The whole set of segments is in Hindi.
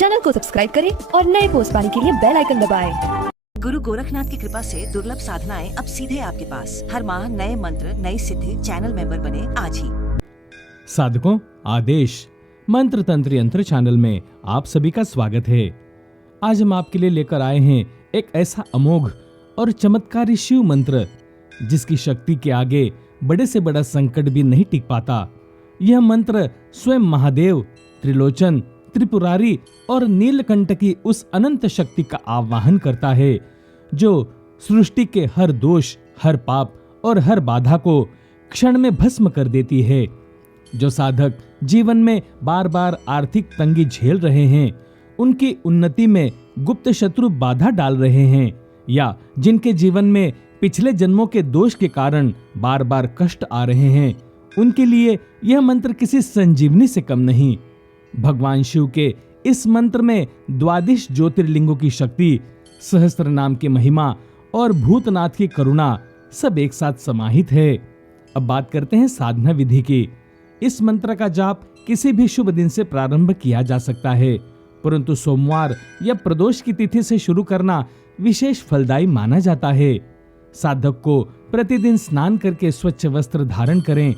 चैनल को सब्सक्राइब करें और नए पोस्ट पाने के लिए बेल आइकन दबाएं। गुरु गोरखनाथ की कृपा से दुर्लभ साधनाएं अब सीधे आपके पास। हर माह नए मंत्र, नई सिद्धि। चैनल मेंबर बने आज ही। साधकों, आदेश मंत्र तंत्र यंत्र चैनल में आप सभी का स्वागत है। आज हम आपके लिए लेकर आए हैं एक ऐसा अमोघ और चमत्कारी शिव मंत्र जिसकी शक्ति के आगे बड़े से बड़ा संकट भी नहीं टिक पाता। यह मंत्र स्वयं महादेव, त्रिलोचन, त्रिपुरारी और नीलकंठ की उस अनंत शक्ति का आवाहन करता है जो सृष्टि के हर दोष, हर पाप और हर बाधा को क्षण में भस्म कर देती है। जो साधक जीवन में बार बार आर्थिक तंगी झेल रहे हैं, उनकी उन्नति में गुप्त शत्रु बाधा डाल रहे हैं, या जिनके जीवन में पिछले जन्मों के दोष के कारण बार बार कष्ट आ रहे हैं, उनके लिए यह मंत्र किसी संजीवनी से कम नहीं। भगवान शिव के इस मंत्र में द्वादश ज्योतिर्लिंगों की शक्ति, सहस्त्र नाम की महिमा और भूतनाथ की करुणा सब एक साथ समाहित है। अब बात करते हैं साधना विधि की। इस मंत्र का जाप किसी भी शुभ दिन से प्रारंभ किया जा सकता है, परंतु सोमवार या प्रदोष की तिथि से शुरू करना विशेष फलदायी माना जाता है। साधक को प्रतिदिन स्नान करके स्वच्छ वस्त्र धारण करें।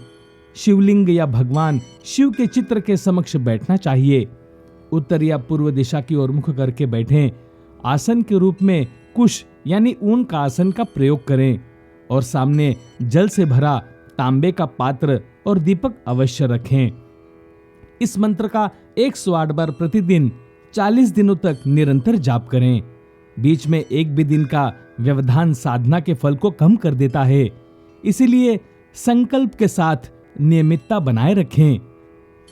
शिवलिंग या भगवान शिव के चित्र के समक्ष बैठना चाहिए। उत्तर या पूर्व दिशा की ओर मुख करके बैठें। आसन के रूप में कुश यानी ऊन का आसन का प्रयोग करें और सामने जल से भरा तांबे का पात्र और दीपक अवश्य रखें। इस मंत्र का 108 बार प्रतिदिन 40 दिनों तक निरंतर जाप करें। बीच में एक भी दिन का व्यवधान साधना के फल को कम कर देता है, इसीलिए संकल्प के साथ नियमितता बनाए रखें।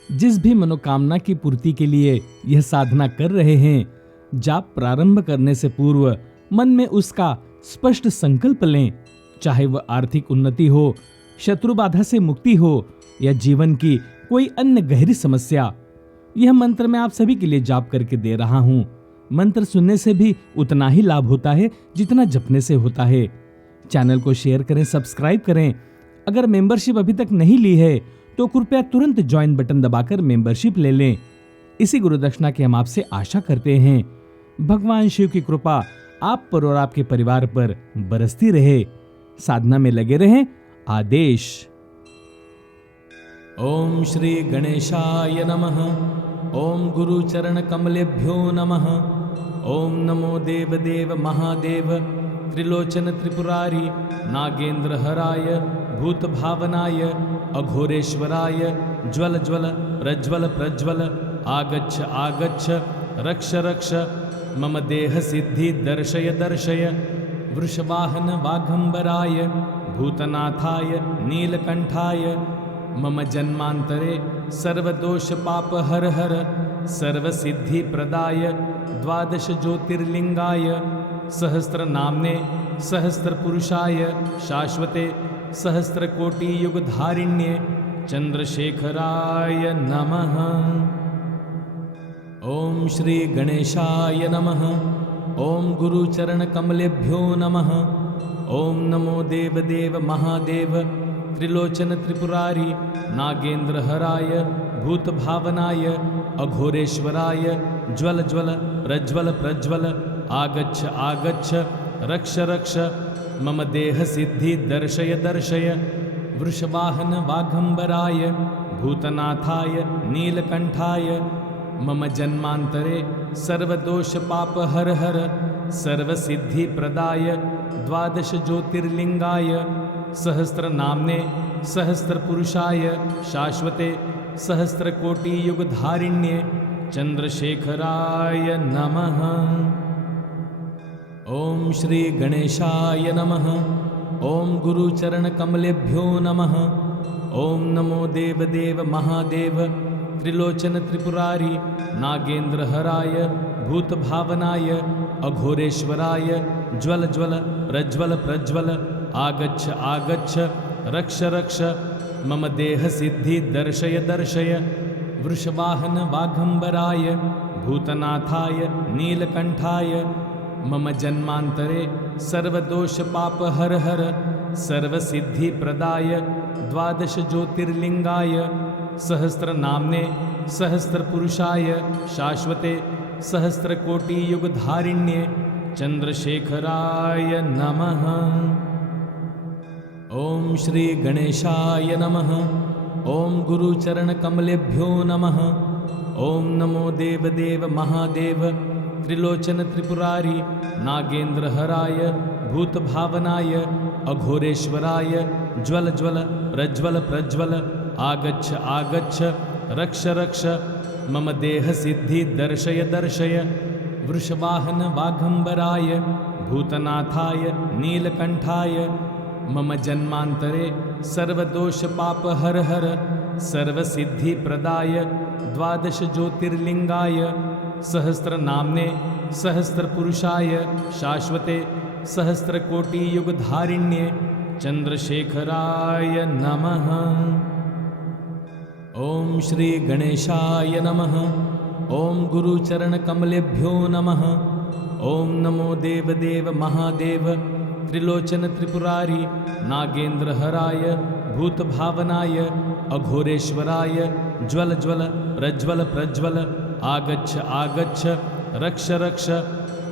जिस भी मनोकामना की पूर्ति के लिए यह साधना कर रहे हैं, जाप प्रारंभ करने से पूर्व मन में उसका स्पष्ट संकल्प लें। चाहे वह आर्थिक उन्नति हो, शत्रु बाधा से मुक्ति हो या जीवन की कोई अन्य गहरी समस्या। यह मंत्र मैं आप सभी के लिए जाप करके दे रहा हूँ। मंत्र सुनने से भी उतना ही लाभ होता है जितना जपने से होता है। चैनल को शेयर करें, सब्सक्राइब करें। अगर मेंबरशिप अभी तक नहीं ली है तो कृपया तुरंत ज्वाइन बटन दबाकर मेंबरशिप ले लें। इसी गुरु दक्षिणा की हम आपसे आशा करते हैं। भगवान शिव की कृपा आप पर और आपके परिवार पर बरसती रहे। साधना में लगे रहें। आदेश। ओम श्री गणेशाय नमः। ओम गुरु चरण कमलेभ्यो नमः। ओम नमो देव देव महादेव, त्रिलोचन त्रिपुरारी, नागेंद्र हराय, भूत भावनाय, अघोरेश्वराय, ज्वल ज्वल प्रज्वल प्रज्वल, आगच्छ आगच्छ, रक्ष रक्ष, मम देह सिद्धि दर्शय दर्शय, वृषवाहन वाघंबराय, भूतनाथाय नीलकंठाय, मम जन्मांतरे सर्वदोष पाप हर हर, सर्व सिद्धि प्रदाय, द्वादश ज्योतिर्लिंगाय, सहस्त्र नामने सहस्त्र पुरुषाय, शाश्वते सहस्त्र कोटि युग धारिण्ये, चंद्रशेखराय नमः। ओम श्री गणेशाय नमः। ओम गुरु चरण कमलेभ्यो नमः। ओम नमो देव देव महादेव, त्रिलोचन त्रिपुरारी, नागेंद्र हराय, भूत भावनाय, अघोरेश्वराय, ज्वल ज्वल प्रज्वल प्रज्वल, आगच्छ आगच्छ, रक्ष रक्ष, मम देह सिद्धि दर्शय दर्शय, वृषवाहन वाघंबराय, भूतनाथाय नीलकंठाय, मम जन्मांतरे सर्वदोष पाप हर हर, सर्व सिद्धि प्रदाय, द्वादश ज्योतिर्लिंगाय, सहस्त्र नामने सहस्त्र पुरुषाय, शाश्वते सहस्त्र कोटि युग धारिण्ये, चंद्रशेखराय नमः। ओम श्री गणेशाय नमः। ओम गुरु चरण कमलेभ्यो नमः। ओम नमो देव देव महादेव, त्रिलोचन त्रिपुरारी, नागेंद्र हराय, भूत भावनाय, अघोरेश्वराय, ज्वल ज्वल प्रज्वल प्रज्वल, आगच्छ आगच्छ, रक्ष रक्ष, मम देह सिद्धि दर्शय दर्शय, वृषवाहन वाघंबराय, भूतनाथाय नीलकंठाय, मम जन्मांतरे सर्वदोष पाप हर हर, सर्व सिद्धि प्रदाय, द्वादश ज्योतिर्लिंगाय, सहस्त्र नामने सहस्त्र पुरुषाय, शाश्वते सहस्रकोटियुगधारिण्ये चंद्रशेखराय नमः। ओम श्री गणेशाय नमः। ओम गुरुचरणकमलेभ्यो नमः। ओम नमो देवदेव महादेव त्रिलोचन त्रिपुरारी नागेन्द्रहराय भूतभावनाय अघोरेश्वराय ज्वल ज्वल प्रज्वल प्रज्वल आगच्छ आगच्छ रक्ष रक्ष मम देह सिद्धि दर्शय दर्शय वृषवाहन वाघंबराय भूतनाथाय नीलकंठाय मम जन्मांतरे सर्वदोष पाप हर हर सर्वसिद्धि प्रदाय द्वादश ज्योतिर्लिंगाय सहस्रनाम्ने सहस्रपुरुषाय शाश्वते सहस्रकोटियुगधारिण्ये चंद्रशेखराय नमः। ओम श्री गणेशाय नमः। ओम गुरुचरणकमलेभ्यो नमः। ओम नमो देवदेव महादेव त्रिलोचन त्रिपुरारी नागेन्द्रहराय भूतभावनाय अघोरेश्वराय ज्वल ज्वल प्रज्वल प्रज्वल आगच्छ आगच्छ रक्ष रक्ष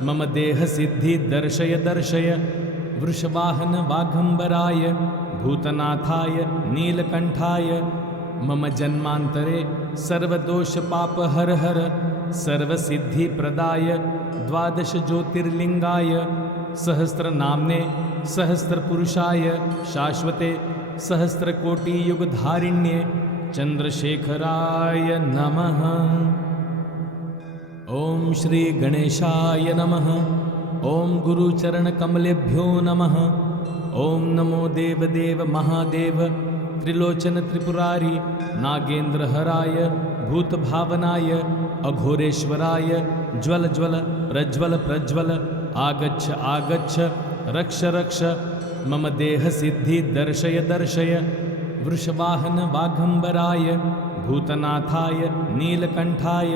मम देह सिद्धि दर्शय दर्शय वृषवाहन वाघंबराय भूतनाथाय नीलकंठाय मम जन्मांतरे सर्वदोष पाप हर हर सर्वसिद्धि प्रदाय द्वादश ज्योतिर्लिंगाय सहस्रनाम्ने सहस्रपुरुषाय शाश्वते सहस्रकोटियुगधारिण्ये चंद्रशेखराय नमः। ओम श्री गणेशाय नमः। ओम गुरुचरणकमलेभ्यो नमः। ओम नमो देवदेव महादेव त्रिलोचन त्रिपुरारी नागेन्द्रहराय भूतभावनाय अघोरेश्वराय ज्वल ज्वल प्रज्वल प्रज्वल आगच्छ आगच्छ रक्ष रक्ष मम देह सिद्धि दर्शय दर्शय वृषवाहन वाघंबराय भूतनाथाय नीलकंठाय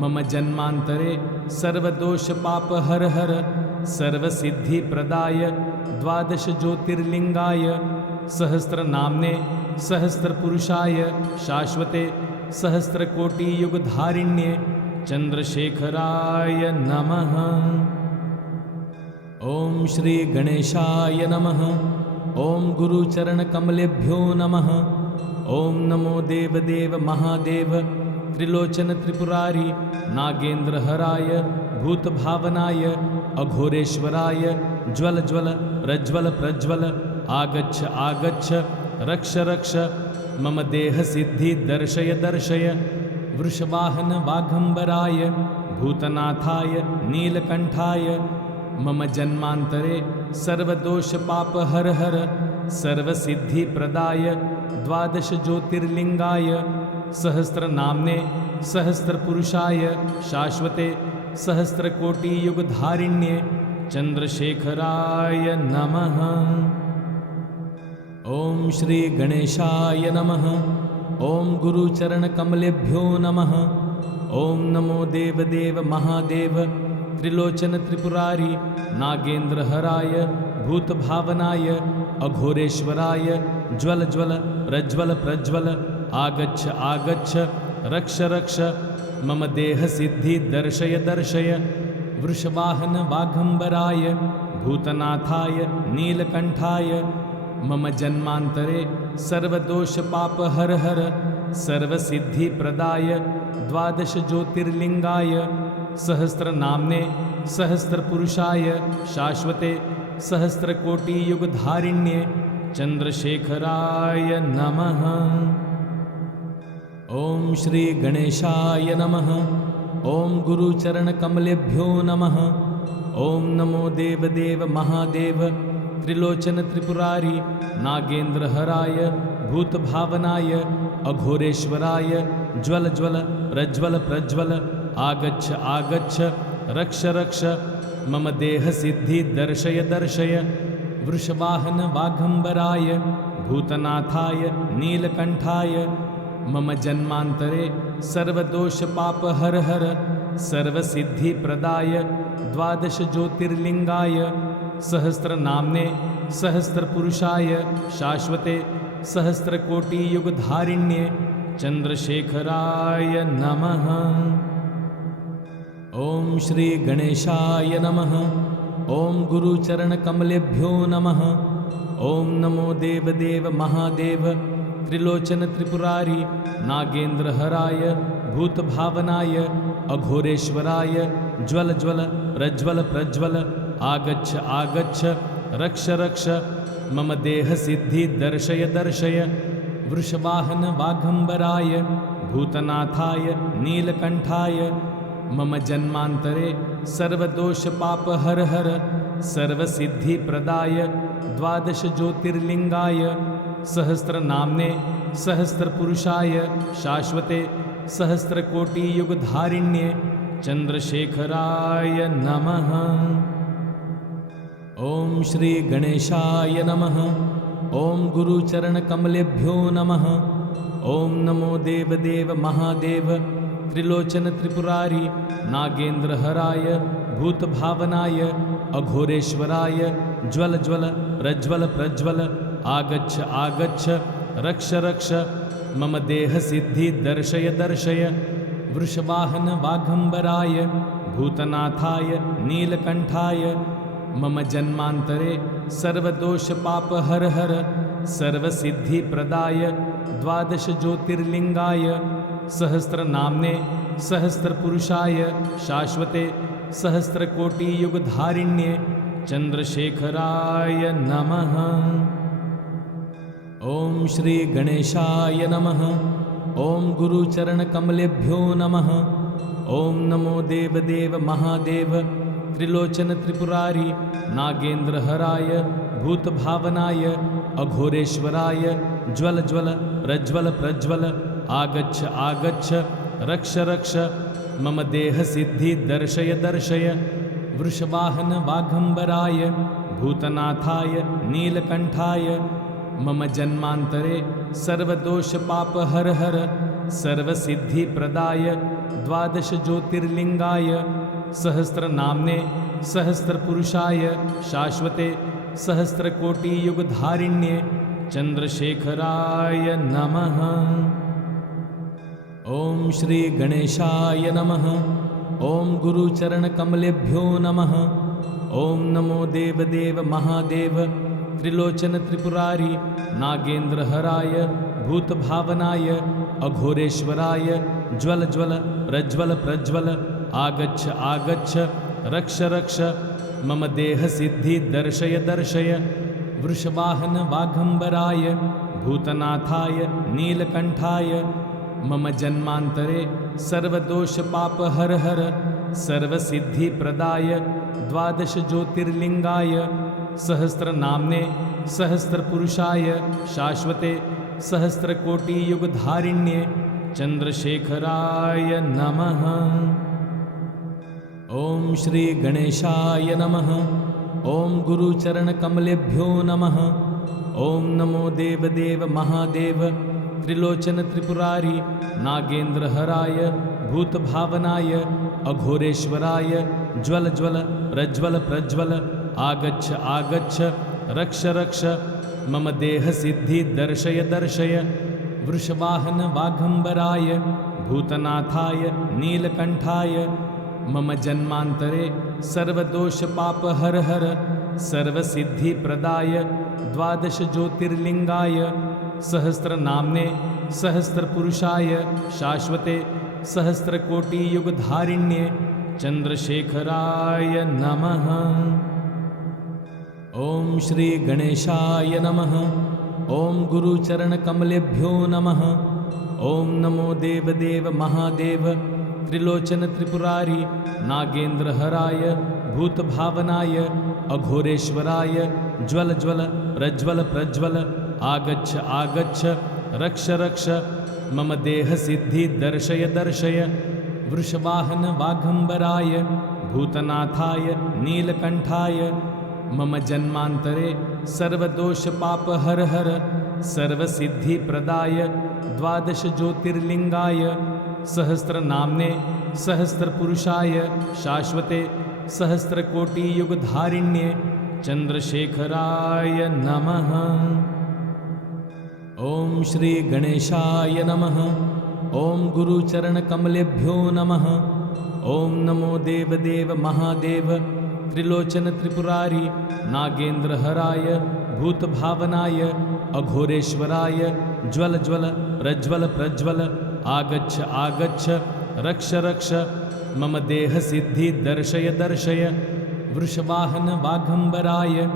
मम जन्मांतरे सर्वदोष पाप हर हर सर्वसिद्धि प्रदाय द्वादश ज्योतिर्लिंगाय सहस्रनाम्ने सहस्रपुरुषाय शाश्वते सहस्रकोटियुगधारिण्ये चंद्रशेखराय नमः। ओम श्री गणेशाय नमः। ओम गुरुचरणकमलेभ्यो नमः। ओम नमो देवदेव महादेव त्रिलोचन त्रिपुरारी नागेन्द्रहराय भूतभावनाय अघोरेश्वराय ज्वल ज्वल प्रज्वल प्रज्वल आगच्छ आगच्छ रक्ष रक्ष मम देह सिद्धि दर्शय दर्शय वृषवाहन वाघंबराय भूतनाथाय नीलकंठाय मम जन्मांतरे सर्वदोष पाप हर हर सर्वसिद्धि प्रदाय द्वादश ज्योतिर्लिंगाय सहस्रनाम्ने सहस्रपुरुषाय शाश्वते सहस्रकोटियुगधारिण्ये चंद्रशेखराय नमः। ओम श्री गणेशाय नमः। ओम गुरुचरणकमलेभ्यो नमः। ओम नमो देवदेव महादेव त्रिलोचन त्रिपुरारी नागेन्द्रहराय भूतभावनाय अघोरेश्वराय ज्वल ज्वल प्रज्वल प्रज्वल आगच्छ आगच्छ रक्ष रक्ष मम देह सिद्धि दर्शय दर्शय वृषवाहन वाघंबराय भूतनाथाय नीलकंठाय मम जन्मांतरे सर्वदोष पाप हर हर सर्वसिद्धि प्रदाय द्वादश ज्योतिर्लिंगाय सहस्रनाम्ने सहस्रपुरुषाय शाश्वते सहस्रकोटियुगधारिण्ये चंद्रशेखराय नमः। ओम श्री गणेशाय नमः। ओम गुरुचरणकमलेभ्यो नमः। ओम नमो देवदेव महादेव त्रिलोचन त्रिपुरारी नागेन्द्रहराय भूतभावनाय अघोरेश्वराय ज्वल ज्वल प्रज्वल प्रज्वल आगच्छ आगच्छ रक्ष रक्ष मम देह सिद्धि दर्शय दर्शय वृषवाहन वाघंबराय भूतनाथाय नीलकंठाय मम जन्मांतरे सर्वदोष पाप हर हर सर्वसिद्धि प्रदाय द्वादश ज्योतिर्लिंगाय सहस्रनाम्ने सहस्रपुरुषाय शाश्वते सहस्रकोटियुगधारिण्ये चंद्रशेखराय नमः। ओम श्री गणेशाय नमः। ओम गुरुचरण कमलेभ्यो नमः। ओम नमो देव देव महादेव त्रिलोचन त्रिपुरारी नागेंद्र हराय भूत भावनाय अघोरेश्वराय ज्वल ज्वल प्रज्वल प्रज्वल आगच्छ आगच्छ रक्ष रक्ष मम देह सिद्धि दर्शय दर्शय वृषवाहन वाघंबराय भूतनाथाय नीलकंठाय मम जन्मांतरे सर्वदोष पाप हर हर सर्वसिद्धि प्रदाय द्वादश ज्योतिर्लिंगाय सहस्र नामने सहस्र पुरुषाय शाश्वते सहस्र कोटि युग धारिण्ये चंद्रशेखराय नमः। ओम श्री गणेशाय नमः। ओम गुरुचरण कमलेभ्यो नमः। ओम नमो देव देव महादेव त्रिलोचन त्रिपुरारी नागेंद्र हराय भूत भावनाय अघोरेश्वराय ज्वल ज्वल प्रज्वल प्रज्वल आगच्छ आगच्छ रक्ष रक्ष मम देह सिद्धि दर्शय दर्शय वृषवाहन वाघंबराय भूतनाथाय नीलकंठाय मम जन्मांतरे सर्वदोष पाप हर हर सर्वसिद्धि प्रदाय द्वादश ज्योतिर्लिंगाय सहस्र नामने सहस्र पुरुषाय शाश्वते सहस्र कोटि युग धारिण्ये चंद्रशेखराय नमः। ओम श्री गणेशाय नमः। ओम गुरुचरण कमलेभ्यो नमः। ओम नमो देव देव महादेव त्रिलोचन त्रिपुरारी नागेंद्र हराय भूत भावनाय अघोरेश्वराय ज्वल ज्वल प्रज्वल प्रज्वल आगच्छ आगच्छ रक्ष रक्ष मम देह सिद्धि दर्शय दर्शय वृषवाहन वाघंबराय भूतनाथाय नीलकंठाय मम जन्मांतरे सर्वदोष पाप हर हर सर्वसिद्धि प्रदाय द्वादश ज्योतिर्लिंगाय सहस्र नामने सहस्र पुरुषाय शाश्वते सहस्र कोटि युग धारिण्ये चंद्रशेखराय नमः। ओम श्री गणेशाय नमः। ओम गुरुचरण कमलेभ्यो नमः। ओम नमो देव देव महादेव त्रिलोचन त्रिपुरारी नागेंद्र हराय भूत भावनाय अघोरेश्वराय ज्वल ज्वल प्रज्वल प्रज्वल आगच्छ आगच्छ रक्ष रक्ष मम देह सिद्धि दर्शय दर्शय वृषवाहन वाघंबराय भूतनाथाय नीलकंठाय मम जन्मांतरे सर्वदोष पाप हर हर सर्वसिद्धि प्रदाय द्वादश ज्योतिर्लिंगाय सहस्र नामने सहस्र पुरुषाय शाश्वते सहस्र कोटि युग धारिण्ये चंद्रशेखराय नमः। ओम श्री गणेशाय नमः। ओम गुरुचरण कमलेभ्यो नमः। ओम नमो देव देव महादेव त्रिलोचन त्रिपुरारी नागेंद्र हराय भूत भावनाय अघोरेश्वराय ज्वल ज्वल प्रज्वल प्रज्वल आगच्छ आगच्छ रक्ष रक्ष मम देह सिद्धि दर्शय दर्शय वृषवाहन वाघंबराय भूतनाथाय नीलकंठाय मम जन्मांतरे सर्वदोष पाप हर हर सर्वसिद्धि प्रदाय द्वादश ज्योतिर्लिंगाय सहस्र नामने सहस्र पुरुषाय शाश्वते सहस्र कोटि युग धारिण्ये चंद्रशेखराय नमः। ओम श्री गणेशाय नमः। ओम गुरुचरण कमलेभ्यो नमः। ओम नमो देव देव महादेव त्रिलोचन त्रिपुरारी नागेंद्र हराय भूत भावनाय अघोरेश्वराय ज्वल ज्वल प्रज्वल प्रज्वल आगच्छ आगच्छ रक्ष रक्ष मम देह सिद्धि दर्शय दर्शय वृषवाहन वाघंबराय भूतनाथाय नीलकंठाय मम जन्मांतरे सर्वदोष पाप हर हर सर्वसिद्धि प्रदाय द्वादश ज्योतिर्लिंगाय सहस्र नामने सहस्र पुरुषाय शाश्वते सहस्र कोटि युग धारिण्ये चंद्रशेखराय नमः। ओम श्री गणेशाय नमः। ओम गुरुचरण कमलेभ्यो नमः। ओम नमो देव देव महादेव त्रिलोचन त्रिपुरारी नागेंद्र हराय भूत भावनाय अघोरेश्वराय ज्वल ज्वल प्रज्वल प्रज्वल आगच्छ आगच्छ रक्ष रक्ष मम देह सिद्धि दर्शय दर्शय वृषवाहन वाघंबराय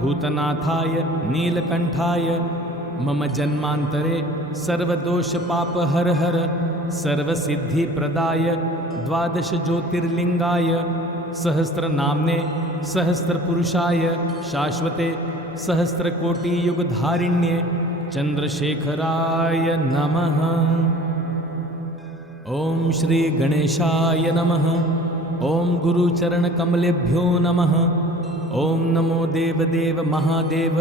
भूतनाथाय नीलकंठाय मम जन्मांतरे सर्वदोष पाप हर हर सर्वसिद्धि प्रदाय द्वादश ज्योतिर्लिंगाय सहस्र नामने सहस्र पुरुषाय शाश्वते सहस्र कोटि युग धारिण्ये चंद्रशेखराय नमः। ओम श्री गणेशाय नमः। ओम गुरुचरण कमलेभ्यो नमः। ओम नमो देव देव महादेव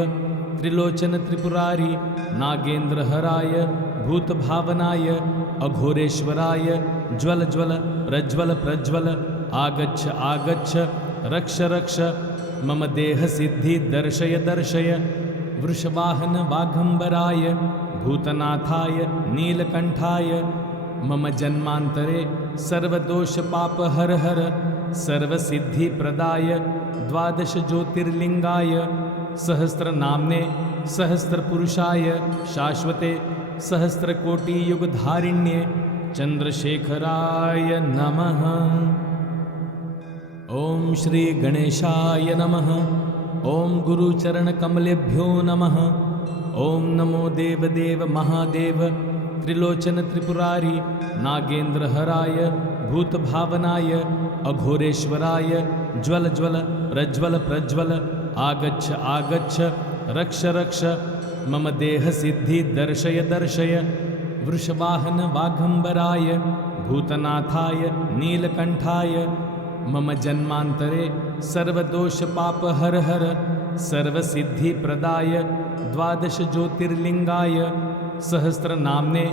त्रिलोचन त्रिपुरारी नागेंद्र हराय भूत भावनाय अघोरेश्वराय ज्वल ज्वल प्रज्वल प्रज्वल आगच्छ आगच्छ रक्ष रक्ष मम देह सिद्धि दर्शय दर्शय वृषवाहन वाघंबराय भूतनाथाय नीलकंठाय मम जन्मांतरे सर्वदोष पाप हर हर सर्वसिद्धि प्रदाय द्वादश ज्योतिर्लिंगाय सहस्र नामने सहस्र पुरुषाय शाश्वते सहस्र कोटि युग धारिण्ये चंद्रशेखराय नमः। ओम श्री गणेशाय नमः। ओम गुरुचरण कमलेभ्यो नमः। ओम नमो देव देव महादेव त्रिलोचन त्रिपुरारी नागेंद्र हराय भूत भावनाय अघोरेश्वराय ज्वल ज्वल प्रज्वल प्रज्वल आगच्छ आगच्छ रक्ष रक्ष मम देह सिद्धि दर्शय दर्शय वृषवाहन वाघंबराय भूतनाथाय नीलकंठाय मम जन्मांतरे सर्वदोष पाप हर हर सर्वसिद्धि प्रदाय द्वादश ज्योतिर्लिंगाय सहस्र नामने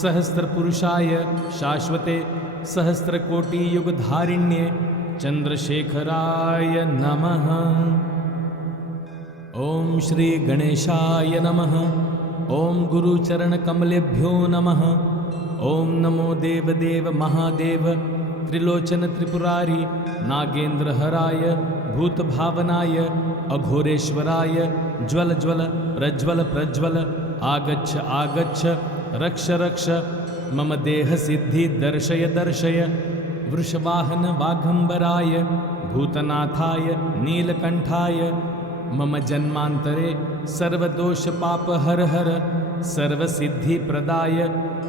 सहस्र पुरुषाय शाश्वते सहस्र कोटि युग धारिण्ये चंद्रशेखराय नमः। ओम श्री गणेशाय नमः। ओम गुरुचरण कमलेभ्यो नमः। ओम नमो देव देव महादेव त्रिलोचन त्रिपुरारी नागेंद्र हराय भूत भावनाय अघोरेश्वराय ज्वल ज्वल प्रज्वल प्रज्वल आगच्छ आगच्छ रक्ष रक्ष मम देह सिद्धि दर्शय दर्शय वृषवाहन वाघंबराय भूतनाथाय नीलकंठाय मम जन्मांतरे सर्वदोष पाप हर हर सर्वसिद्धि प्रदाय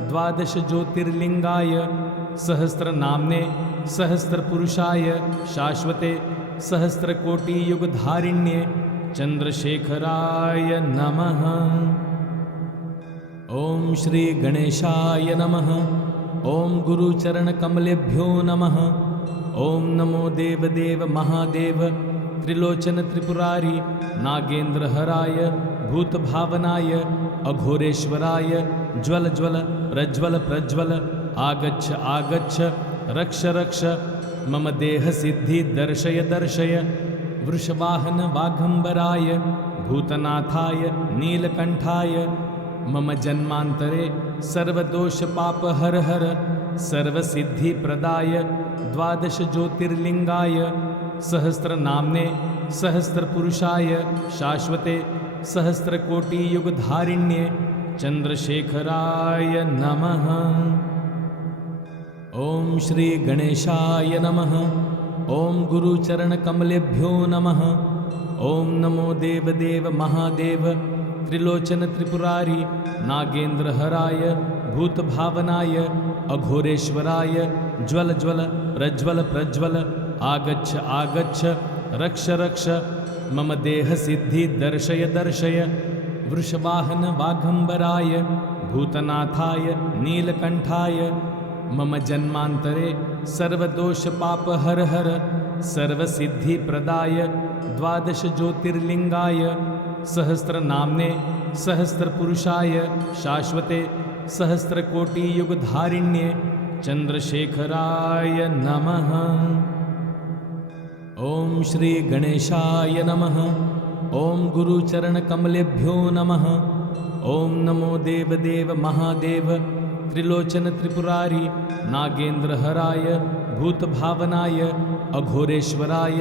द्वादश ज्योतिर्लिंगाय सहस्र नामने सहस्र पुरुषाय शाश्वते सहस्र कोटि युग धारिण्ये चंद्रशेखराय नमः। ओम श्री गणेशाय नमः। ओम गुरुचरण कमलेभ्यो नमः। ओम नमो देव देव महादेव त्रिलोचन त्रिपुरारी नागेंद्र हराय भूत भावनाय अघोरेश्वराय ज्वल ज्वल प्रज्वल प्रज्वल आगच्छ आगच्छ रक्ष रक्ष मम देह सिद्धि दर्शय दर्शय वृषवाहन वाघंबराय भूतनाथाय नीलकंठाय मम जन्मांतरे सर्वदोष पाप हर हर सर्वसिद्धि प्रदाय द्वादश ज्योतिर्लिंगाय सहस्र नामने सहस्र पुरुषाय शाश्वते सहस्र कोटि युग धारिण्ये चंद्रशेखराय नमः। ओम श्री गणेशाय नमः। ओम गुरुचरण कमलेभ्यो नमः। ओम नमो देव देव महादेव त्रिलोचन त्रिपुरारी नागेंद्र हराय भूत भावनाय अघोरेश्वराय ज्वल ज्वल प्रज्वल प्रज्वल आगच्छ आगच्छ रक्ष रक्ष मम देह सिद्धि दर्शय दर्शय वृषवाहन वाघंबराय भूतनाथाय नीलकंठाय मम जन्मांतरे सर्वदोष पाप हर हर सर्वसिद्धि प्रदाय द्वादश ज्योतिर्लिंगाय सहस्र नामने सहस्र पुरुषाय शाश्वते सहस्र कोटि युग धारिण्ये चंद्रशेखराय नमः। ओम श्री गणेशाय नमः। ओम गुरुचरण कमलेभ्यो नमः। ओम नमो देव देव महादेव त्रिलोचन त्रिपुरारी नागेंद्र हराय भूतभावनाय अघोरेश्वराय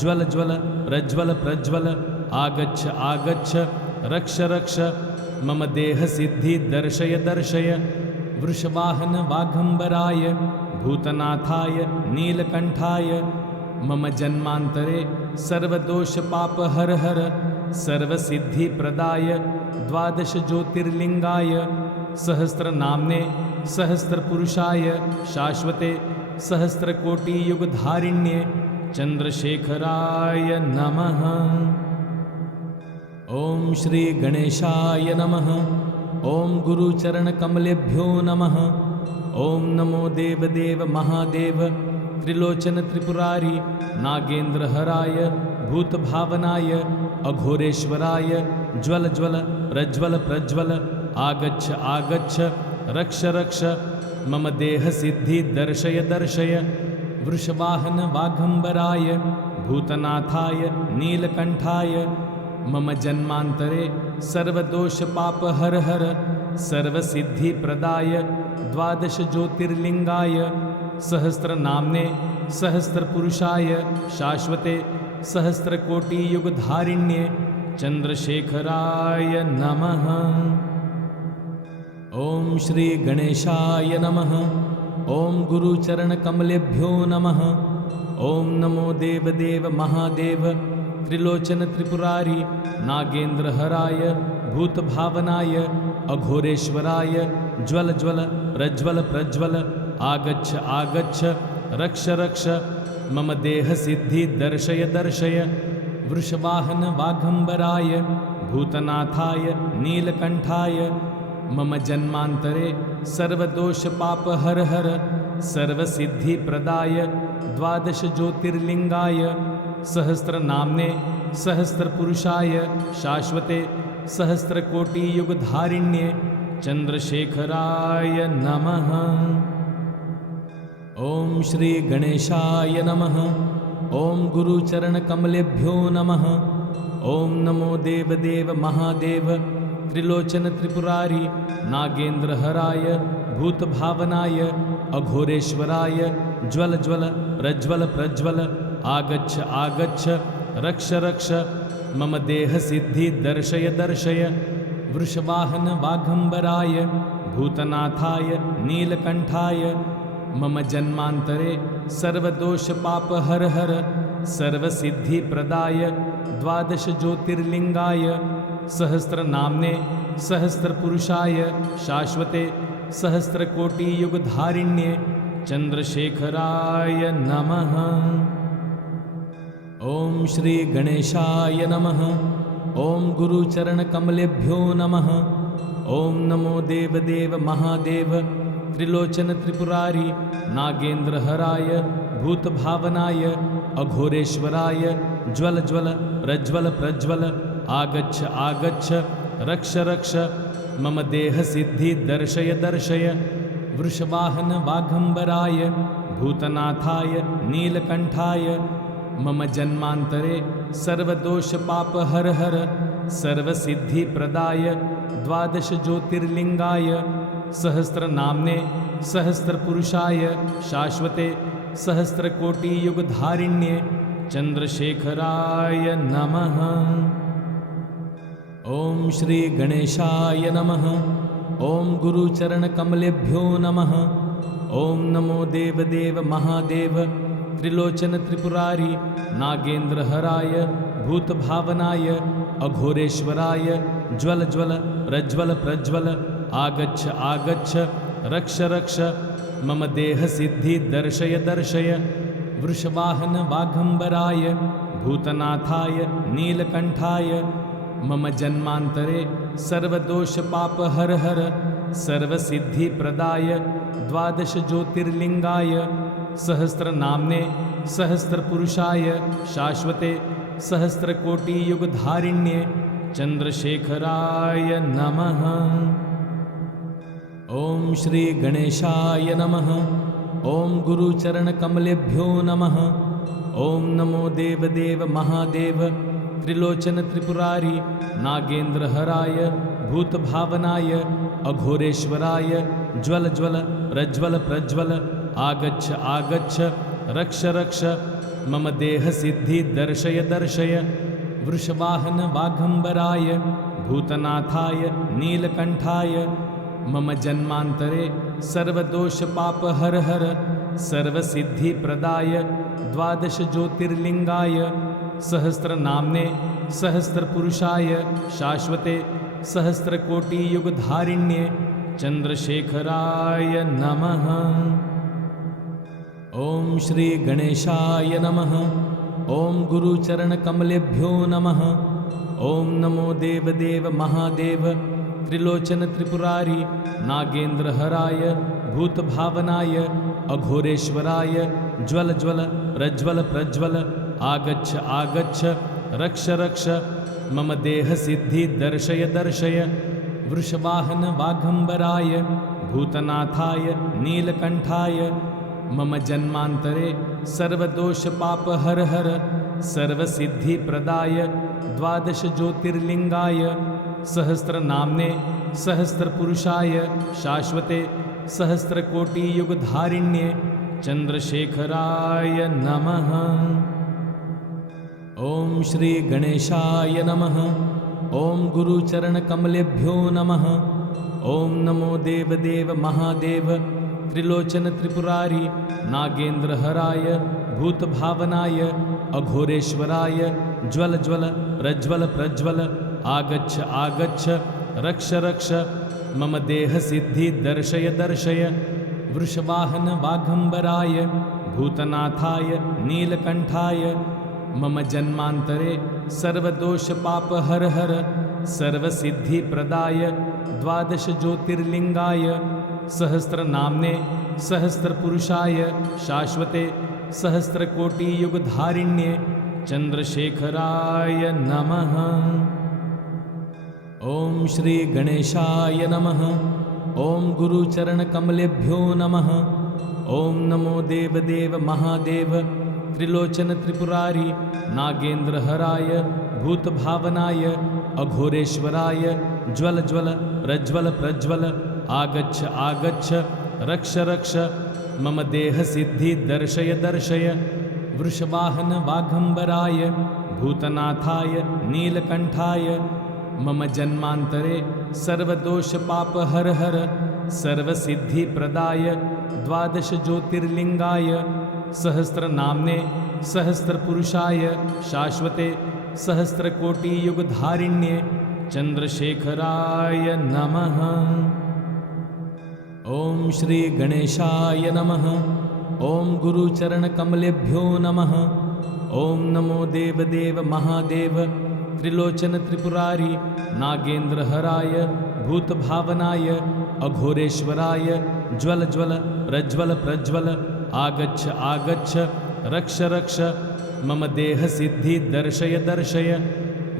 ज्वल ज्वल प्रज्वल प्रज्वल आगच्छ आगच्छ रक्ष रक्ष मम देह सिद्धि दर्शय दर्शय वृषवाहन वाघंबराय भूतनाथाय नीलकंठाय मम जन्मांतरे सर्वदोष पाप हर हर सर्वसिद्धि प्रदाय द्वादश ज्योतिर्लिंगाय सहस्रनाम्ने सहस्रपुरुषाय शाश्वते सहस्रकोटि युगधारिण्ये चंद्रशेखराय नमः। ओम श्री गणेशाय नमः। ओम गुरुचरण कमलेभ्यो नमः। ओम नमो देव देव महादेव त्रिलोचन त्रिपुरारी नागेंद्रहराय भूतभावनाय अघोरेश्वराय ज्वल ज्वल प्रज्वल प्रज्वल आगच्छ आगच्छ रक्ष रक्ष मम देह सिद्धि दर्शय दर्शय वृषवाहन वाघंबराय भूतनाथाय नीलकंठाय मम जन्मांतरे सर्वदोष पाप हर हर सर्वसिद्धि प्रदाय द्वादश ज्योतिर्लिंगाय सहस्रनाम्ने सहस्रपुरुषाय शाश्वते सहस्रकोटि युगधारिण्ये चंद्रशेखराय नमः। ओम श्री गणेशाय नमः। ओम गुरुचरण कमलेभ्यो नमः। ओम नमो देव देव महादेव त्रिलोचन त्रिपुरारी नागेंद्रहराय भूतभावनाय अघोरेश्वराय ज्वल ज्वल प्रज्वल प्रज्वल आगच्छ आगच्छ रक्ष रक्ष मम देह सिद्धि दर्शय दर्शय वृषवाहन वाघंबराय भूतनाथाय नीलकंठाय मम जन्मांतरे सर्वदोष पाप हर हर सर्वसिद्धि प्रदाय द्वादश ज्योतिर्लिंगाय सहस्रनाम्ने सहस्रपुरुषाय शाश्वते सहस्रकोटि युगधारिण्ये चंद्रशेखराय नमः। ओम श्री गणेशाय नमः। ओम गुरुचरण कमलेभ्यो नमः। ओम नमो देव देव महादेव त्रिलोचन त्रिपुरारी नागेंद्रहराय भूतभावनाय अघोरेश्वराय ज्वल ज्वल प्रज्वल प्रज्वल आगच्छ आगच्छ रक्ष रक्ष मम देह सिद्धि दर्शय दर्शय वृषवाहन वाघंबराय भूतनाथाय नीलकंठाय मम जन्मांतरे सर्वदोष पाप हर हर सर्वसिद्धि प्रदाय द्वादश ज्योतिर्लिंगाय सहस्रनाम्ने सहस्रपुरुषाय शाश्वते सहस्रकोटि युगधारिण्ये चंद्रशेखराय नमः। ओम श्री गणेशाय नमः। ओम गुरुचरण कमलेभ्यो नमः। ओम नमो देव देव महादेव त्रिलोचन त्रिपुरारी नागेंद्रहराय भूतभावनाय अघोरेश्वराय ज्वल ज्वल प्रज्वल प्रज्वल आगच्छ आगच्छ रक्ष रक्ष मम देह सिद्धि दर्शय दर्शय वृषवाहन वाघंबराय भूतनाथाय नीलकंठाय मम जन्मांतरे सर्वदोष पाप हर हर सर्वसिद्धि प्रदाय द्वादश ज्योतिर्लिंगाय सहस्रनाम्ने सहस्रपुरुषाय शाश्वते सहस्रकोटि युगधारिण्ये चंद्रशेखराय नमः। ओम श्री गणेशाय नमः। ओम गुरुचरण कमलेभ्यो नमः। ओम नमो देव देव महादेव त्रिलोचन त्रिपुरारी नागेंद्रहराय भूतभावनाय अघोरेश्वराय ज्वल ज्वल प्रज्वल प्रज्वल आगच्छ आगच्छ रक्ष रक्ष मम देह सिद्धि दर्शय दर्शय वृषवाहन वाघंबराय भूतनाथाय नीलकंठाय मम जन्मांतरे सर्वदोष पाप हर हर सर्वसिद्धि प्रदाय द्वादश ज्योतिर्लिंगाय सहस्रनाम्ने सहस्रपुरुषाय शाश्वते सहस्रकोटि युगधारिण्ये चंद्रशेखराय नमः। ओम श्री गणेशाय नमः। ओम गुरुचरण कमलेभ्यो नमः। ओम नमो देव देव महादेव त्रिलोचन त्रिपुरारी नागेंद्रहराय भूतभावनाय अघोरेश्वराय ज्वल ज्वल प्रज्वल प्रज्वल आगच्छ आगच्छ रक्ष रक्ष मम देहसिद्धि दर्शय दर्शय वृषवाहन वाघम्बराय भूतनाथाय नीलकण्ठाय मम जन्मान्तरे सर्वदोषपापहर हर सर्वसिद्धिप्रदाय द्वादश ज्योतिर्लिङ्गाय सहस्रनाम्ने सहस्रपुरुषाय शाश्वते सहस्रकोटियुगधारिण्ये चन्द्रशेखराय नमः। ॐ श्री गणेशाय नमः। ॐ गुरुचरणकमलेभ्यो नमः। ॐ नमो देवदेव महादेव त्रिलोचन त्रिपुरारी नागेन्द्रहराय भूतभावनाय अघोरेश्वराय ज्वल ज्वल प्रज्वल प्रज्वल आगच्छ आगच्छ रक्ष रक्ष मम देहसिद्धि दर्शय दर्शय वृषवाहन वाघम्बराय भूतनाथाय नीलकण्ठाय मम जन्मान्तरे सर्वदोषपापहर हर सर्वसिद्धिप्रदाय द्वादश ज्योतिर्लिङ्गाय सहस्रनाम्ने सहस्रपुरुषाय शाश्वते सहस्रकोटियुगधारिण्ये चन्द्रशेखराय नमः। ॐ श्री गणेशाय नमः। ॐ गुरुचरणकमलेभ्यो नमः। ॐ नमो देवदेव महादेव त्रिलोचन त्रिपुरारी नागेन्द्रहराय भूतभावनाय अघोरेश्वराय ज्वल ज्वल प्रज्वल प्रज्वल आगच्छ आगच्छ रक्ष रक्ष मम देहसिद्धि दर्शय दर्शय वृषवाहन वाघम्बराय भूतनाथाय नीलकण्ठाय मम जन्मान्तरे सर्वदोषपापहर हर सर्वसिद्धिप्रदाय द्वादश ज्योतिर्लिङ्गाय सहस्रनाम्ने सहस्रपुरुषाय शाश्वते सहस्रकोटियुगधारिण्ये चन्द्रशेखराय नमः। ॐ श्री गणेशाय नमः। ॐ गुरुचरणकमलेभ्यो नमः। ॐ नमो देवदेव महादेव त्रिलोचन त्रिपुरारी नागेन्द्रहराय भूतभावनाय अघोरेश्वराय ज्वल ज्वल प्रज्वल प्रज्वल आगच्छ आगच्छ रक्ष रक्ष मम देहसिद्धि दर्शय दर्शय वृषवाहन वाघम्बराय भूतनाथाय नीलकण्ठाय मम जन्मान्तरे सर्वदोषपापहर हर सर्वसिद्धिप्रदाय द्वादश ज्योतिर्लिङ्गाय सहस्रनाम्ने सहस्रपुरुषाय शाश्वते सहस्रकोटियुगधारिण्ये चन्द्रशेखराय नमः। ॐ श्री गणेशाय नमः। ॐ गुरुचरणकमलेभ्यो नमः। ॐ नमो देवदेव महादेव त्रिलोचन त्रिपुरारी नागेन्द्रहराय भूतभावनाय अघोरेश्वराय ज्वल ज्वल प्रज्वल प्रज्वल आगच्छ आगच्छ रक्ष रक्ष मम देहसिद्धि दर्शय दर्शय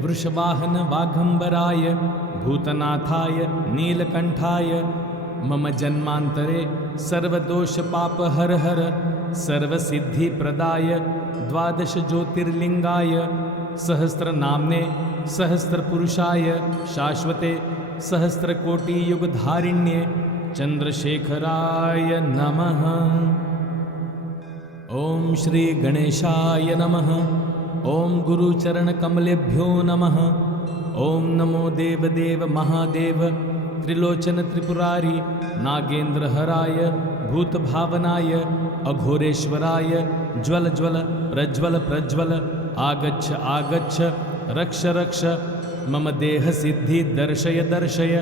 वृषवाहन वाघम्बराय भूतनाथाय नीलकण्ठाय मम जन्मान्तरे सर्वदोषपापहर हर सर्वसिद्धिप्रदाय द्वादश ज्योतिर्लिङ्गाय सहस्रनाम्ने सहस्रपुरुषाय शाश्वते सहस्रकोटियुगधारिण्ये चन्द्रशेखराय नमः। ॐ श्री गणेशाय नमः। ॐ गुरुचरणकमलेभ्यो नमः। ॐ नमो देवदेव महादेव त्रिलोचन त्रिपुरारी नागेन्द्रहराय भूतभावनाय अघोरेश्वराय ज्वल ज्वल प्रज्वल प्रज्वल आगच्छ आगच्छ रक्ष रक्ष मम देहसिद्धि दर्शय दर्शय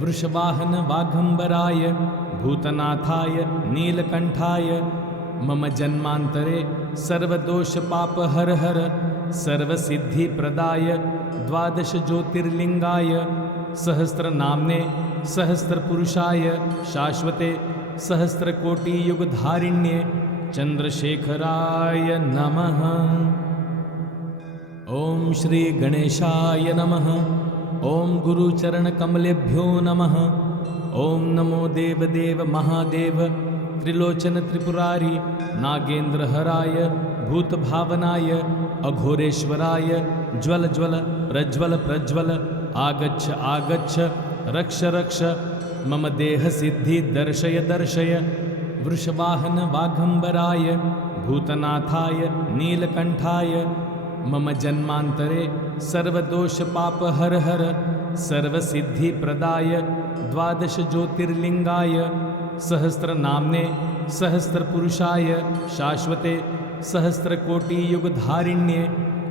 वृषवाहन वाघम्बराय भूतनाथाय नीलकण्ठाय मम जन्मान्तरे सर्वदोषपापहर हर सर्वसिद्धिप्रदाय द्वादश ज्योतिर्लिङ्गाय सहस्रनाम्ने सहस्रपुरुषाय शाश्वते सहस्रकोटियुगधारिण्ये चन्द्रशेखराय नमः। ॐ श्री गणेशाय नमः। ॐ गुरुचरणकमलेभ्यो नमः। ॐ नमो देवदेव महादेव त्रिलोचन त्रिपुरारी नागेन्द्रहराय भूतभावनाय अघोरेश्वराय ज्वल ज्वल प्रज्वल प्रज्वल आगच्छ आगच्छ रक्ष रक्ष मम देहसिद्धि दर्शय दर्शय वृषवाहन वाघम्बराय भूतनाथाय नीलकण्ठाय मम जन्मान्तरे सर्वदोषपापहर सर्वसिद्धिप्रदाय द्वादश ज्योतिर्लिङ्गाय सहस्रनाम्ने सहस्रपुरुषाय शाश्वते सहस्रकोटियुगधारिण्ये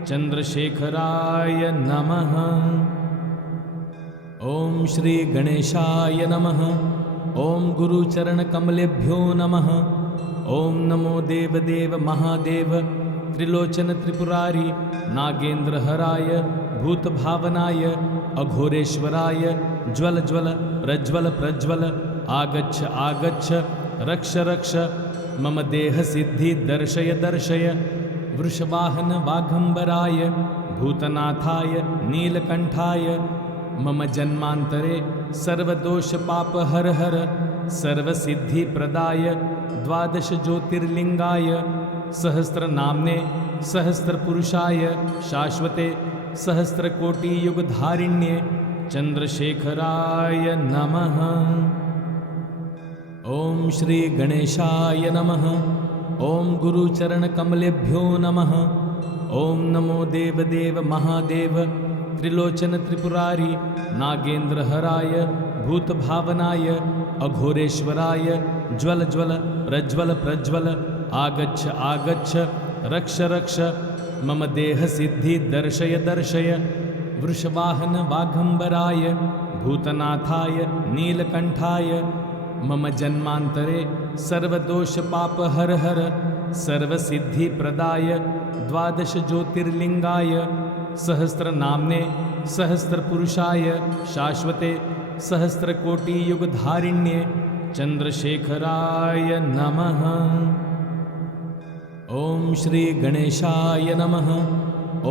चन्द्रशेखराय नमः। ॐ श्री गणेशाय नमः। ॐ गुरुचरणकमलेभ्यो नमः। ॐ नमो देवदेव महादेव त्रिलोचन त्रिपुरारी नागेन्द्रहराय भूतभावनाय अघोरेश्वराय ज्वल ज्वल प्रज्वल प्रज्वल आगच्छ आगच्छ रक्ष रक्ष मम देहसिद्धि दर्शय दर्शय वृषवाहन वाघम्बराय भूतनाथाय नीलकण्ठाय मम जन्मान्तरे सर्वदोषपापहर सर्वसिद्धिप्रदाय द्वादश ज्योतिर्लिङ्गाय सहस्रनाम्ने सहस्रपुरुषाय शाश्वते सहस्रकोटियुगधारिण्ये चन्द्रशेखराय नमः। ॐ श्री गणेशाय नमः। ॐ गुरुचरणकमलेभ्यो नमः। ॐ नमो देवदेव महादेव त्रिलोचन त्रिपुरारी नागेन्द्रहराय भूतभावनाय अघोरेश्वराय ज्वल ज्वल प्रज्वल प्रज्वल आगच्छ आगच्छ रक्ष रक्ष मम देहसिद्धि दर्शय दर्शय वृषवाहन वाघम्बराय भूतनाथाय नीलकण्ठाय मम जन्मान्तरे सर्वदोषपापहर सर्वसिद्धिप्रदाय द्वादश ज्योतिर्लिङ्गाय सहस्रनाम्ने सहस्रपुरुषाय शाश्वते सहस्रकोटियुगधारिण्ये चन्द्रशेखराय नमः। ॐ श्री गणेशाय नमः।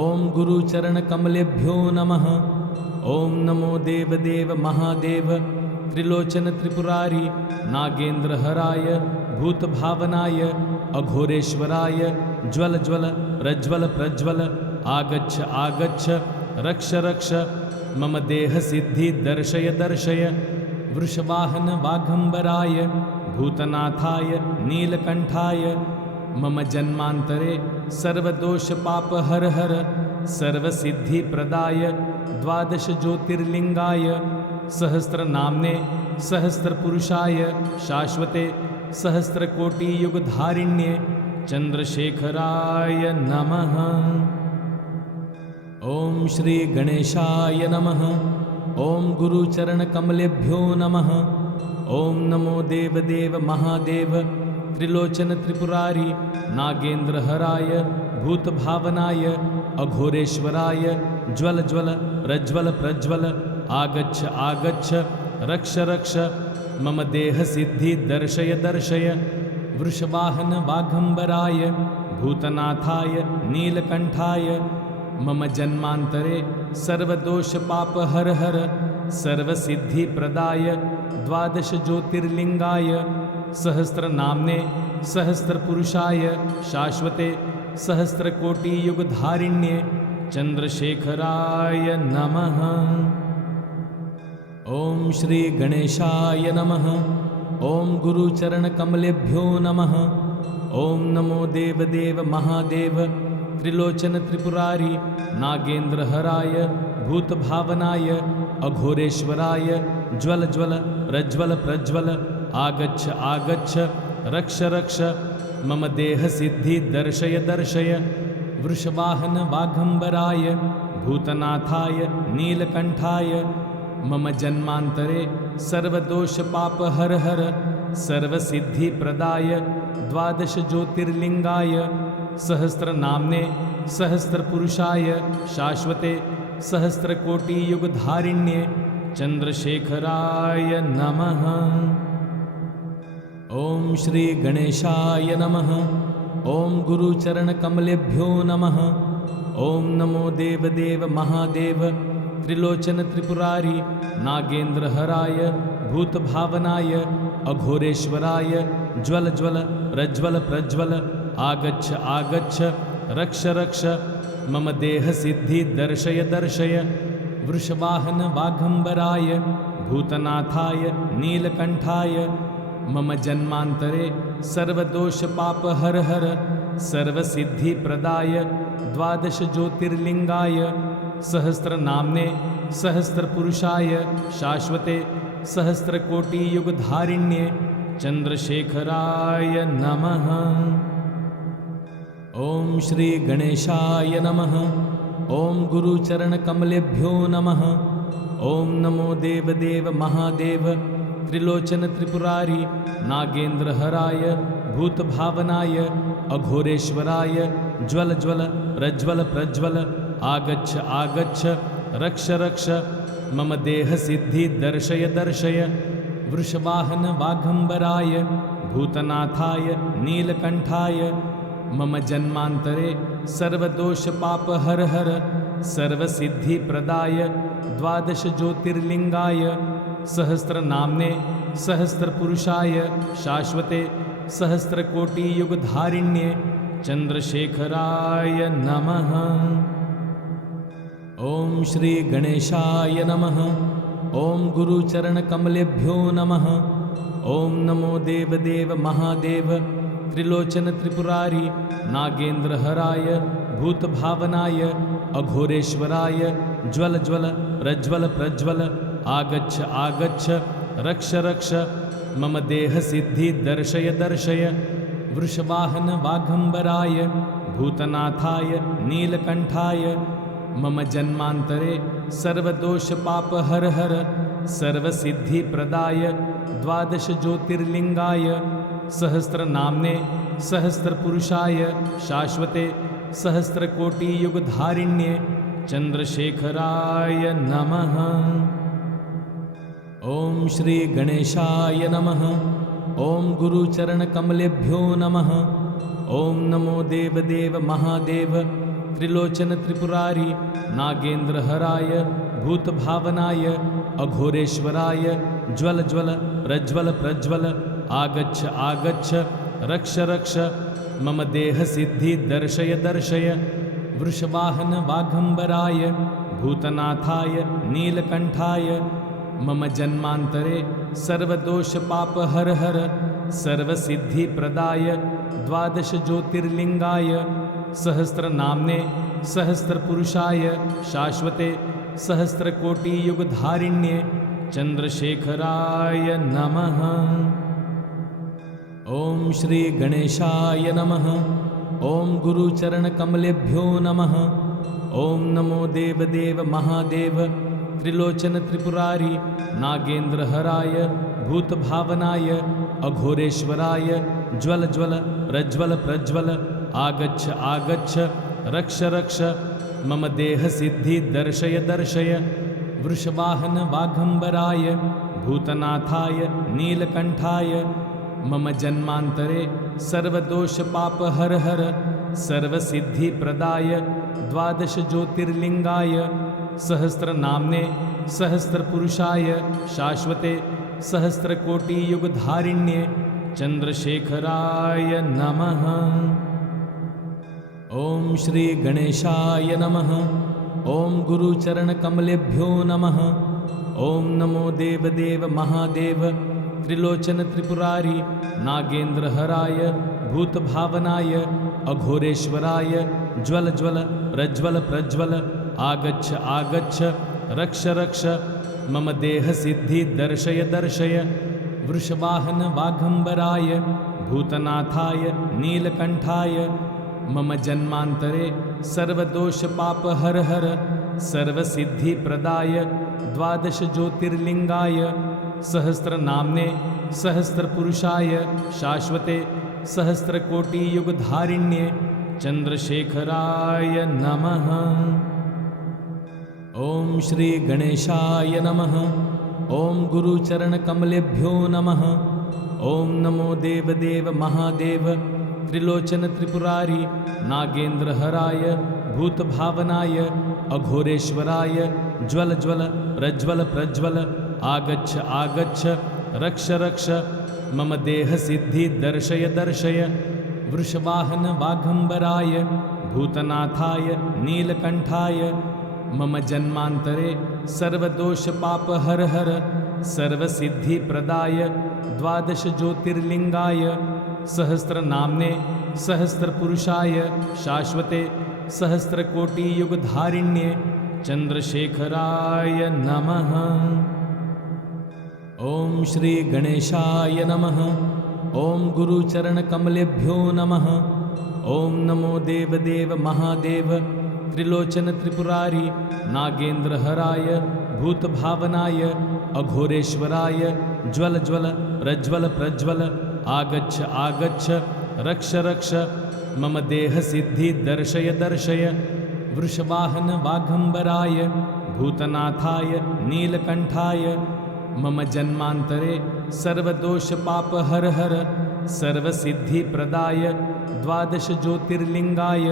ॐ गुरुचरणकमलेभ्यो नमः। ॐ नमो देवदेव महादेव त्रिलोचन त्रिपुरारी नागेन्द्रहराय भूतभावनाय अघोरेश्वराय ज्वल ज्वल प्रज्वल प्रज्वल आगच्छ आगच्छ रक्ष रक्ष मम देहसिद्धि दर्शय दर्शय वृषवाहन वाघम्बराय भूतनाथाय नीलकण्ठाय मम जन्मान्तरे सर्वदोषपापहर सर्वसिद्धिप्रदाय द्वादश ज्योतिर्लिङ्गाय सहस्रनाम्ने सहस्रपुरुषाय शाश्वते सहस्रकोटियुगधारिण्ये चन्द्रशेखराय नमः। ॐ श्री गणेशाय नमः। ॐ गुरुचरणकमलेभ्यो नमः। ॐ नमो देवदेव महादेव त्रिलोचन त्रिपुरारी नागेन्द्रहराय भूतभावनाय अघोरेश्वराय ज्वल ज्वल प्रज्वल प्रज्वल आगच्छ आगच्छ रक्ष रक्ष मम देहसिद्धि दर्शय दर्शय वृषवाहन वाघम्बराय भूतनाथाय नीलकण्ठाय मम जन्मान्तरे सर्वदोषपापहर सर्वसिद्धिप्रदाय द्वादश ज्योतिर्लिङ्गाय सहस्रनाम्ने सहस्रपुरुषाय शाश्वते सहस्रकोटियुगधारिण्ये चन्द्रशेखराय नमः। ॐ श्री गणेशाय नमः। ॐ गुरुचरणकमलेभ्यो नमः। ॐ नमो देवदेव महादेव त्रिलोचन त्रिपुरारी नागेन्द्रहराय भूतभावनाय अघोरेश्वराय ज्वल ज्वल प्रज्वल प्रज्वल आगच्छ आगच्छ रक्ष रक्ष मम देहसिद्धि दर्शय दर्शय वृषवाहन वाघम्बराय भूतनाथाय नीलकण्ठाय मम जन्मान्तरे सर्वदोषपापहर सर्वसिद्धिप्रदाय द्वादश ज्योतिर्लिङ्गाय सहस्रनाम्ने सहस्रपुरुषाय शाश्वते सहस्रकोटियुगधारिण्ये चन्द्रशेखराय नमः। ॐ श्री गणेशाय नमः। ॐ गुरुचरणकमलेभ्यो नमः। ॐ नमो देवदेव महादेव त्रिलोचन त्रिपुरारी नागेन्द्रहराय भूतभावनाय अघोरेश्वराय ज्वल ज्वल प्रज्वल प्रज्वल आगच्छ आगच्छ रक्ष रक्ष मम देहसिद्धि दर्शय दर्शय वृषवाहन वाघम्बराय भूतनाथाय नीलकण्ठाय मम जन्मान्तरे सर्वदोषपापहर हर सर्वसिद्धिप्रदाय द्वादश ज्योतिर्लिङ्गाय सहस्रनाम्ने सहस्रपुरुषाय शाश्वते सहस्रकोटियुगधारिण्ये चन्द्रशेखराय नमः। ॐ श्री गणेशाय नमः। ॐ गुरुचरणकमलेभ्यो नमः। ॐ नमो देवदेव महादेव त्रिलोचन त्रिपुरारी नागेन्द्रहराय भूतभावनाय अघोरेश्वराय ज्वल ज्वल प्रज्वल प्रज्वल आगच्छ आगच्छ रक्ष रक्ष मम देहसिद्धि दर्शय दर्शय वृषवाहन वाघम्बराय भूतनाथाय नीलकण्ठाय मम जन्मान्तरे सर्वदोषपापहर हर सर्वसिद्धिप्रदाय द्वादश ज्योतिर्लिङ्गाय सहस्रनाम्ने सहस्रपुरुषाय शाश्वते सहस्रकोटियुगधारिण्ये चन्द्रशेखराय नमः। ॐ श्री गणेशाय नमः। ॐ गुरुचरणकमलेभ्यो नमः। ॐ नमो देवदेव महादेव त्रिलोचन त्रिपुरारी नागेन्द्रहराय भूतभावनाय अघोरेश्वराय ज्वल ज्वल प्रज्वल प्रज्वल आगच्छ आगच्छ रक्ष रक्ष मम देहसिद्धि दर्शय दर्शय वृषवाहन वाघम्बराय भूतनाथाय नीलकण्ठाय मम जन्मान्तरे सर्वदोषपापहर हर सर्वसिद्धिप्रदाय द्वादश ज्योतिर्लिङ्गाय सहस्रनाम्ने सहस्रपुरुषाय शाश्वते सहस्रकोटियुगधारिण्ये चन्द्रशेखराय नमः। ॐ श्री गणेशाय नमः। ॐ गुरुचरणकमलेभ्यो नमः। ॐ नमो देवदेव महादेव त्रिलोचन त्रिपुरारी नागेन्द्रहराय भूतभावनाय अघोरेश्वराय ज्वल ज्वल प्रज्वल प्रज्वल आगच्छ आगच्छ रक्ष रक्ष मम देहसिद्धि दर्शय दर्शय वृषवाहन वाघम्बराय भूतनाथाय नीलकण्ठाय मम जन्मान्तरे सर्वदोषपापहर हर सर्वसिद्धिप्रदाय द्वादश ज्योतिर्लिङ्गाय सहस्रनाम्ने सहस्रपुरुषाय शाश्वते सहस्रकोटियुगधारिण्ये चन्द्रशेखराय नमः। ॐ श्री गणेशाय नमः। ॐ गुरुचरणकमलेभ्यो नमः। ॐ नमो देवदेव महादेव त्रिलोचन त्रिपुरारी नागेन्द्रहराय भूतभावनाय अघोरेश्वराय ज्वल ज्वल प्रज्वल प्रज्वल आगच्छ आगच्छ रक्ष रक्ष मम देहसिद्धि दर्शय दर्शय वृषवाहन वाघम्बराय भूतनाथाय नीलकण्ठाय मम जन्मान्तरे सर्वदोषपापहर हर सर्वसिद्धिप्रदाय द्वादश ज्योतिर्लिङ्गाय सहस्रनाम्ने सहस्रपुरुषाय शाश्वते सहस्रकोटियुगधारिण्ये चन्द्रशेखराय नमः। ॐ श्री गणेशाय नमः। ॐ गुरुचरणकमलेभ्यो नमः। ॐ नमो देवदेव महादेव त्रिलोचन त्रिपुरारी नागेन्द्रहराय भूतभावनाय अघोरेश्वराय ज्वल ज्वल प्रज्वल प्रज्वल आगच्छ आगच्छ रक्ष रक्ष मम देहसिद्धि दर्शय दर्शय वृषवाहन वाघम्बराय भूतनाथाय नीलकण्ठाय मम जन्मान्तरे सर्वदोषपापहर हर सर्वसिद्धिप्रदाय द्वादश ज्योतिर्लिङ्गाय सहस्रनाम्ने सहस्रपुरुषाय शाश्वते सहस्रकोटियुगधारिण्ये चन्द्रशेखराय नमः। ॐ श्री गणेशाय नमः। ॐ गुरुचरणकमलेभ्यो नमः। ॐ नमो देवदेव महादेव त्रिलोचन त्रिपुरारी नागेन्द्रहराय भूतभावनाय अघोरेश्वराय ज्वल ज्वल प्रज्वल प्रज्वल आगच्छ आगच्छ रक्ष रक्ष मम देहसिद्धि दर्शय दर्शय वृषवाहन वाघम्बराय भूतनाथाय नीलकण्ठाय मम जन्मान्तरे सर्वदोषपापहर हर सर्वसिद्धिप्रदाय द्वादश ज्योतिर्लिंगाय सहस्रनाम्ने सहस्रपुरुषाय शाश्वते सहस्रकोटियुगधारिण्ये चंद्रशेखराय नमः। ओम श्री गणेशाय नमः। ओम गुरुचरणकमलेभ्यो नमः। ओम नमो देवदेव महादेव त्रिलोचन त्रिपुरारी नागेंद्रहराय भूतभावनाय अघोरेश्वराय ज्वल ज्वल प्रज्वल प्रज्वल आगच्छ आगच्छ रक्ष रक्ष मम देह सिद्धि दर्शय दर्शय वृषवाहन वाघंबराय भूतनाथाय नीलकंठाय मम जन्मांतरे सर्वदोष पाप हर हर सर्वसिद्धि प्रदाय द्वादश ज्योतिर्लिंगाय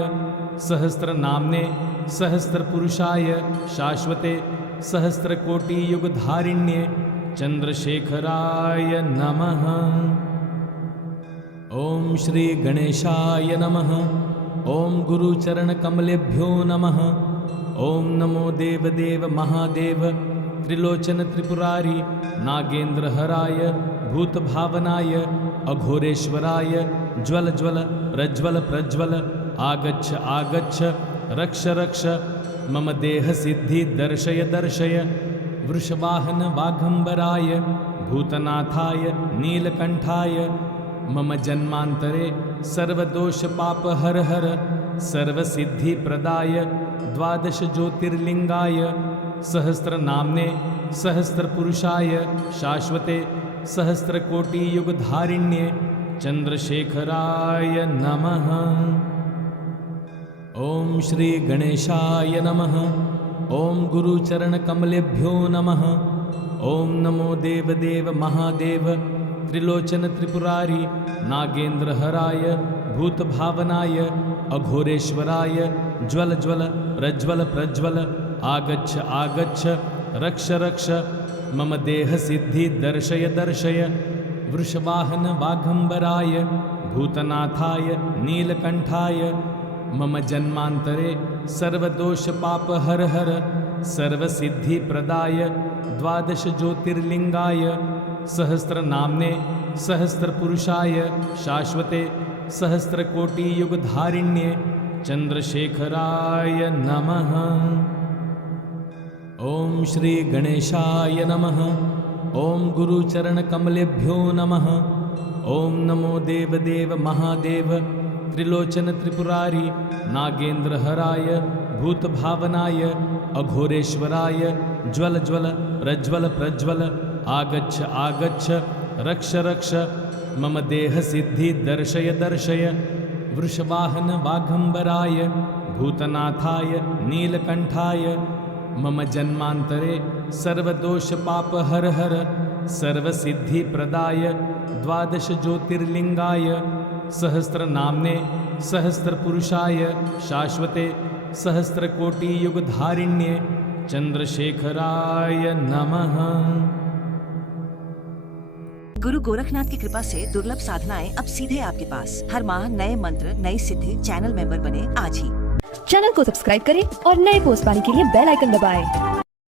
सहस्रनाम्ने सहस्रपुरुषाय शाश्वते सहस्रकोटियुगधारिण्ये चंद्रशेखराय नमः। ओम श्री गणेशाय नमः। ओम गुरुचरणकमलेभ्यो नमः। ओम नमो देवदेव महादेव त्रिलोचन त्रिपुरारी नागेंद्रहराय भूतभावनाय अघोरेश्वराय ज्वल ज्वल प्रज्वल प्रज्वल आगच्छ आगच्छ रक्ष रक्ष मम देह सिद्धि दर्शय दर्शय वृषवाहन वाघंबराय भूतनाथाय नीलकंठाय मम जन्मांतरे सर्वदोष पाप हर हर सर्वसिद्धि प्रदाय द्वादश ज्योतिर्लिंगाय सहस्रनाम्ने सहस्रपुरुषाय शाश्वते सहस्रकोटियुगधारिण्ये चंद्रशेखराय नमः। ओम श्री गणेशाय नमः। ओम गुरुचरणकमलेभ्यो नमः। ओम नमो देवदेव महादेव त्रिलोचन त्रिपुरारी नागेंद्रहराय भूतभावनाय अघोरेश्वराय ज्वल ज्वल प्रज्वल प्रज्वल आगच्छ आगच्छ रक्ष रक्ष मम देह सिद्धि दर्शय दर्शय वृषवाहन वाघंबराय भूतनाथाय नीलकंठाय मम जन्मांतरे सर्वदोष पाप हर हर सर्वसिद्धि प्रदाय द्वादश ज्योतिर्लिंगाय सहस्रनाम्ने सहस्रपुरुषाय शाश्वते सहस्रकोटियुगधारिण्ये चंद्रशेखराय नमः। ओम श्री गणेशाय नमः। ओम गुरुचरणकमलेभ्यो नमः। ओम नमो देवदेव महादेव त्रिलोचन त्रिपुरारी नागेंद्रहराय भूतभावनाय अघोरेश्वराय ज्वल ज्वल प्रज्वल प्रज्वल आगच्छ आगच्छ रक्ष रक्ष मम देह सिद्धि दर्शय दर्शय वृषवाहन वाघंबराय भूतनाथाय नीलकंठाय मम जन्मांतरे सर्वदोष पाप हर हर सर्वसिद्धि प्रदाय द्वादश ज्योतिर्लिंगाय सहस्रनाम्ने सहस्रपुरुषाय शाश्वते सहस्रकोटियुगधारिण्ये चंद्रशेखराय नमः। गुरु गोरखनाथ की कृपा से दुर्लभ साधनाएं अब सीधे आपके पास। हर माह नए मंत्र नई सिद्धि चैनल मेंबर बने आज ही। चैनल को सब्सक्राइब करें और नए पोस्ट पाने के लिए बेल आइकन दबाएं।